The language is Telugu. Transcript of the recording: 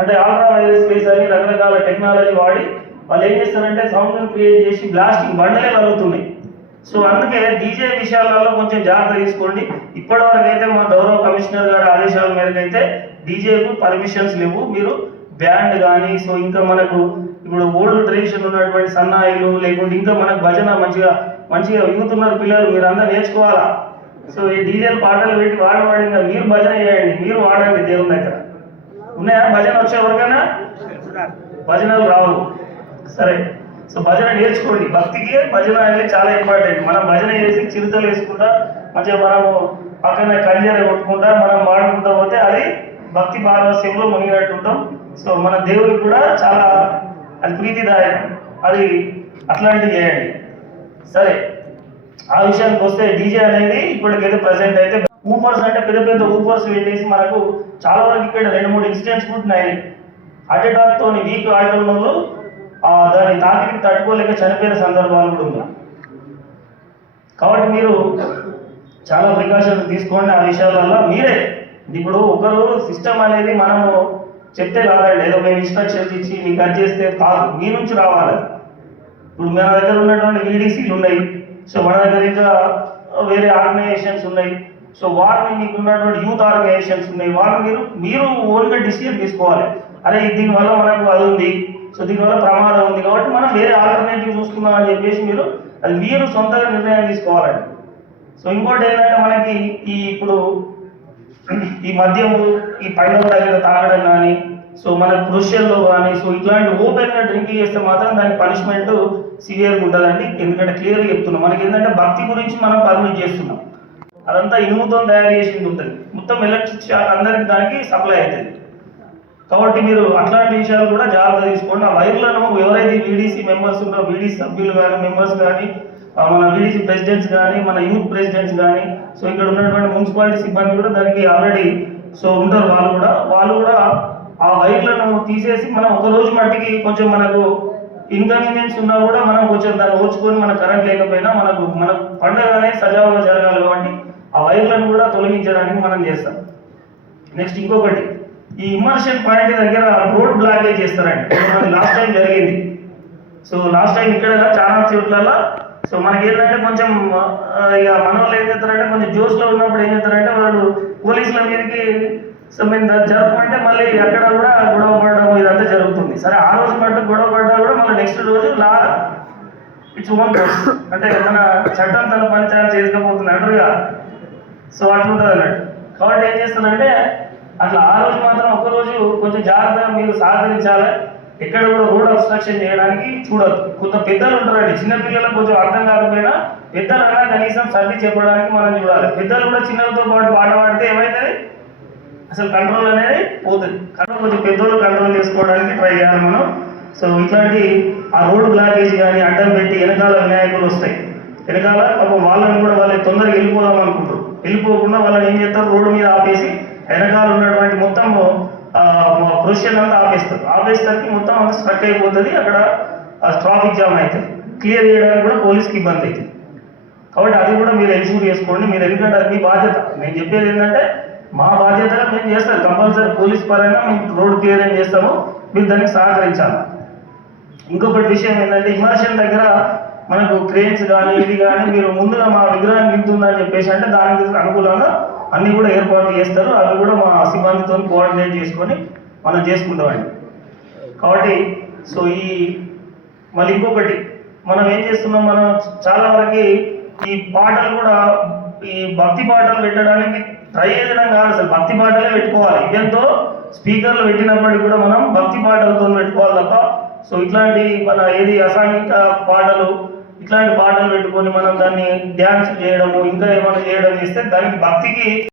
అంటే ఆల్ట్రా వైరస్ స్పేస్ అని రకరకాల టెక్నాలజీ వాడి వాళ్ళు ఏం చేస్తారంటే సౌండ్ క్రియేట్ చేసి బ్లాస్టింగ్ బండలే కలుగుతున్నాయి. సో అందుకే డీజే విషయాలలో కొంచెం జాగ్రత్త తీసుకోండి. ఇప్పటివరకు అయితే మా గౌరవ కమిషనర్ గారి ఆదేశాల మేరకు అయితే డీజేకు పర్మిషన్స్ లేవు. మీరు బ్యాండ్ కానీ సో ఇంకా మనకు ఇప్పుడు ఓల్డ్ ట్రెడిషన్ ఉన్నటువంటి సన్నాయిలు లేకుంటే ఇంకా మనకు భజన మంచిగా మంచిగా యూత్ ఉన్నారు పిల్లలు మీరు అందరూ నేర్చుకోవాలా? సో ఈ డీజేలు పాటలు పెట్టి వాడవాడి ఇంకా మీరు భజన చేయండి మీరు వాడండి దేవుని దగ్గర. ఉన్నాయా? భజన వచ్చే భజనలు రావు. సరే. సో భజన నేర్చుకోండి. భక్తికి భజన అనేది చాలా ఇంపార్టెంట్. మనం భజన చేసి చిరుతలు వేసుకుంటా మంచిగా మనము పక్కన కంజర కొట్టుకుంటా మనం మాడుకుంటా పోతే అది భక్తి పారవస్యంలో మునిగినట్టు ఉంటాం. సో మన దేవుడికి కూడా చాలా అది ప్రీతిదాయకం. అది అట్లాంటివి చేయండి. సరే. ఆ విషయానికి వస్తే డీజే అనేది ఇప్పటికైతే ప్రజెంట్ అయితే ఊఫర్స్ అంటే పెద్ద పెద్ద ఊఫర్స్ వెళ్ళేసి మనకు చాలా వరకు ఇక్కడ రెండు మూడు ఇన్సిడెంట్స్ కూడా ఉన్నాయి హార్ట్ అటాక్ తోని వీక్ ఆడటం వాళ్ళు దాని తాకిడికి తట్టుకోలేక చనిపోయిన సందర్భాలు కూడా ఉన్నాయి. కాబట్టి మీరు చాలా ప్రికాషన్స్ తీసుకోండి ఆ విషయాలలో మీరే. ఇప్పుడు ఒకరు సిస్టమ్ అనేది మనము చెప్తే కాదండి. ఏదో మేము ఇన్స్ట్రక్షన్స్ ఇచ్చి మీకు అది చేస్తే కాదు. మీ నుంచి రావాలి ఇప్పుడు మన దగ్గర ఉన్నటువంటి వీడీసీలు ఉన్నాయి. సో మన దగ్గర ఇంకా వేరే ఆర్గనైజేషన్స్ ఉన్నాయి. సో వారిని మీకు ఉన్నటువంటి యూత్ ఆర్గనైజేషన్స్ ఉన్నాయి. వాళ్ళు మీరు మీరు ఓన్గా డిసిజన్ తీసుకోవాలి. అరే దీనివల్ల మనకు అది ఉంది. సో దీనివల్ల ప్రమాదం ఉంది కాబట్టి మనం వేరే ఆల్టర్నేటివ్ చూసుకుందాం అని చెప్పేసి మీరు అది మీరు సొంతంగా నిర్ణయం తీసుకోవాలండి. సో ఇంకోటి ఏంటంటే మనకి ఈ ఇప్పుడు ఈ మద్యము ఈ పైన దగ్గర తాగడం కానీ సో మన క్రూషియల్లో కానీ సో ఇట్లాంటి ఓపెన్గా డ్రింకింగ్ చేస్తే మాత్రం దానికి పనిష్మెంట్ సివియర్గా ఉంటుందండి. ఎందుకంటే క్లియర్గా చెప్తున్నాం. మనకి ఏంటంటే భక్తి గురించి మనం పర్మిట్ చేస్తున్నాం. అదంతా ఇనుముతో తయారు చేసింది ఉంటుంది. మొత్తం ఎలక్ట్రిక్ షాక్ అందరికి దానికి సప్లై అవుతుంది. కాబట్టి మీరు అట్లాంటి విషయాలు కూడా జాగ్రత్త తీసుకోండి. ఆ వైర్లను ఎవరైతే వీడీసీ మెంబర్స్ ఉన్నారో వీడీసీ సభ్యులు కానీ మెంబర్స్ కానీ మన వీడీసీ ప్రెసిడెంట్స్ కానీ మన యూత్ ప్రెసిడెంట్స్ కానీ సో ఇక్కడ ఉన్నటువంటి మున్సిపాలిటీ సిబ్బంది కూడా దానికి ఆల్రెడీ సో ఉంటారు వాళ్ళు కూడా. వాళ్ళు కూడా ఆ వైర్లను తీసేసి మనం ఒక రోజు మట్టికి కొంచెం మనకు ఇన్కన్వీనియన్స్ ఉన్నా కూడా మనం కొంచెం దాన్ని ఓర్చుకొని మన కరెంట్ లేకపోయినా మనకు మన పండుగ అనేది సజావుగా జరగాలి కాబట్టి ఆ వైర్లను కూడా తొలగించడానికి మనం చేస్తాం. నెక్స్ట్ ఇంకొకటి ఈ ఇమర్షన్ పాయింట్ దగ్గర రోడ్ బ్లాకేజ్ చేస్తారండి. లాస్ట్ టైం జరిగింది. సో లాస్ట్ టైం ఇక్కడ చాలా చోట్లలో సో మనకి ఏంటంటే కొంచెం ఇక మన వాళ్ళు ఏం చేస్తారంటే కొంచెం జోష్లో ఉన్నప్పుడు ఏం చేస్తారంటే వాళ్ళు పోలీసుల మీదకి సో మేము జరపమంటే మళ్ళీ అక్కడ కూడా గొడవ పడడం ఇదంతా జరుగుతుంది. సరే ఆ రోజు పాటు గొడవ పడ్డా కూడా మళ్ళీ నెక్స్ట్ రోజు లా ఇట్స్ ఓన్ అంటే మన చట్టం తన పని చాలా చేసుకోబోతుంది అంటారుగా సో అట్లుంటుంది అన్నట్టు. కాబట్టి ఏం చేస్తానంటే అట్లా ఆ రోజు మాత్రం ఒక రోజు కొంచెం జాగ్రత్తగా మీరు సహకరించాలి. ఎక్కడ కూడా రోడ్ అబ్స్ట్రక్షన్ చేయడానికి చూడదు కొంత పెద్దలు ఉంటారండి చిన్నపిల్లలకు కొంచెం అర్థం కాకపోయినా పెద్దలు అన్నా కనీసం సర్ది చెప్పడానికి మనం చూడాలి. పెద్దలు కూడా చిన్నలతో పాటు పాట పాడితే ఏమవుతుంది అసలు కంట్రోల్ అనేది పోతుంది. కానీ కొంచెం పెద్దోళ్ళు కంట్రోల్ చేసుకోవడానికి ట్రై చేయాలి మనం. సో ఇట్లాంటి ఆ రోడ్ బ్లాకేజ్ కానీ అడ్డం పెట్టి వెనకాల వినాయకులు వస్తాయి. వెనకాల పాపం వాళ్ళని కూడా వాళ్ళని తొందరగా వెళ్ళిపోదాం అనుకుంటారు. వెళ్ళిపోకుండా వాళ్ళని ఏం చేస్తారు? రోడ్డు మీద ఆపేసి వెనకాల ఉన్నటువంటి మొత్తం ప్రొసెషన్ అంతా ఆపేస్తారు. ఆపేసరికి మొత్తం అంతా స్ట్రక్ అయిపోతుంది. అక్కడ ట్రాఫిక్ జామ్ అవుతుంది క్లియర్ చేయడానికి కూడా పోలీస్కి ఇబ్బంది అవుతుంది కాబట్టి అది కూడా మీరు ఎన్షూర్ చేసుకోండి. మీరు ఎందుకంటే అది మీ బాధ్యత. నేను చెప్పేది ఏంటంటే మా బాధ్యతగా మేము చేస్తాం. కంపల్సరీ పోలీస్ పరంగా మేము రోడ్ క్లియర్ చేస్తాము మీరు దానికి సహకరించాలి. ఇంకొకటి విషయం ఏంటంటే ఇమర్షన్ దగ్గర మనకు క్రేన్స్ కానీ ఇది కానీ మీరు ముందుగా మా విగ్రహం గింతుందని చెప్పేసి అంటే దానికి అనుకూలంగా అన్ని కూడా ఏర్పాటు చేస్తారు. అవి కూడా మా సిబ్బందితో కోఆర్డినేట్ చేసుకొని మనం చేసుకుంటామండి. కాబట్టి సో ఈ మళ్ళీ ఇంకొకటి మనం ఏం చేస్తున్నాం? మనం చాలా వరకు ఈ పాటలు కూడా ఈ భక్తి పాటలు పెట్టడానికి ట్రై చేయడం కాదు అసలు. భక్తి పాటలే పెట్టుకోవాలి. ఇదంతో స్పీకర్లు పెట్టినప్పటికీ కూడా మనం భక్తి పాటలతో పెట్టుకోవాలి తప్ప సో ఇట్లాంటి మన ఏది అసాంఘిక పాటలు ఇట్లాంటి పాటలు పెట్టుకొని మనం దాన్ని డ్యాన్స్ చేయడము ఇంకా ఏమైనా చేయడం చేస్తే దానికి భక్తికి